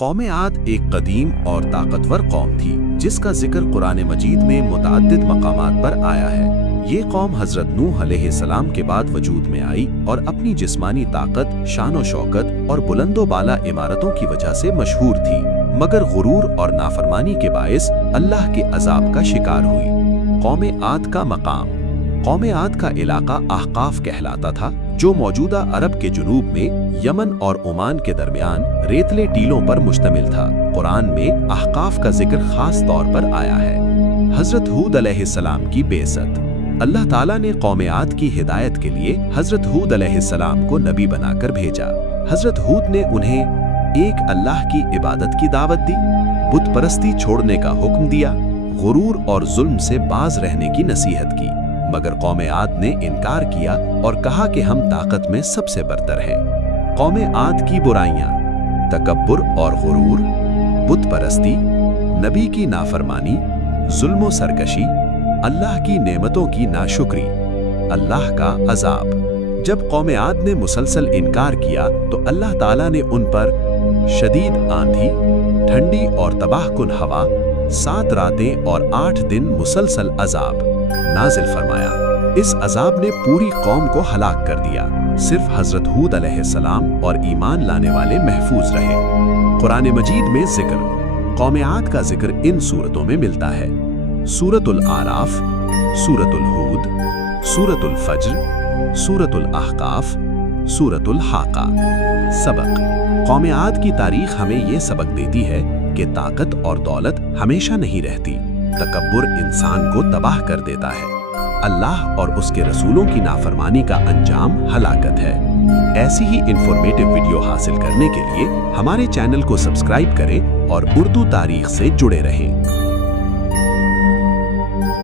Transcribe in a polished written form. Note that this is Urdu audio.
قوم عاد ایک قدیم اور طاقتور قوم تھی جس کا ذکر قرآن مجید میں متعدد مقامات پر آیا ہے۔ یہ قوم حضرت نوح علیہ السلام کے بعد وجود میں آئی اور اپنی جسمانی طاقت، شان و شوکت اور بلند و بالا عمارتوں کی وجہ سے مشہور تھی، مگر غرور اور نافرمانی کے باعث اللہ کے عذاب کا شکار ہوئی۔ قوم عاد کا مقام۔ قوم عاد کا علاقہ احقاف کہلاتا تھا، جو موجودہ عرب کے جنوب میں یمن اور عمان کے درمیان ریتلے ٹیلوں پر مشتمل تھا۔ قرآن میں احقاف کا ذکر خاص طور پر آیا ہے۔ حضرت ہود علیہ السلام کی بعثت۔ اللہ تعالیٰ نے قوم عاد کی ہدایت کے لیے حضرت ہود علیہ السلام کو نبی بنا کر بھیجا۔ حضرت ہود نے انہیں ایک اللہ کی عبادت کی دعوت دی، بت پرستی چھوڑنے کا حکم دیا، غرور اور ظلم سے باز رہنے کی نصیحت کی، مگر قوم عاد نے انکار کیا اور کہا کہ ہم طاقت میں سب سے برتر ہیں۔ قوم عاد کی برائیاں: تکبر اور غرور، بت پرستی، نبی کی نافرمانی، ظلم و سرکشی، اللہ کی نعمتوں کی ناشکری، اللہ کا عذاب۔ جب قوم عاد نے مسلسل انکار کیا تو اللہ تعالیٰ نے ان پر شدید آندھی، ٹھنڈی اور تباہ کن ہوا، 7 راتیں اور 8 دن مسلسل عذاب نازل فرمایا۔ اس عذاب نے پوری قوم کو ہلاک کر دیا، صرف حضرت ہود علیہ السلام اور ایمان لانے والے محفوظ رہے۔ قرآن مجید میں ذکر قوم عاد کا ذکر ان صورتوں میں ملتا ہے: سورۃ الاعراف، سورۃ الہود، سورۃ الفجر، سورۃ الاحقاف، سورۃ الحاقہ۔ سبق: قوم عاد کی تاریخ ہمیں یہ سبق دیتی ہے کہ طاقت اور دولت ہمیشہ نہیں رہتی، تکبر انسان کو تباہ کر دیتا ہے، اللہ اور اس کے رسولوں کی نافرمانی کا انجام ہلاکت ہے۔ ایسی ہی انفارمیٹیو ویڈیو حاصل کرنے کے لیے ہمارے چینل کو سبسکرائب کریں اور اردو تاریخ سے جڑے رہیں۔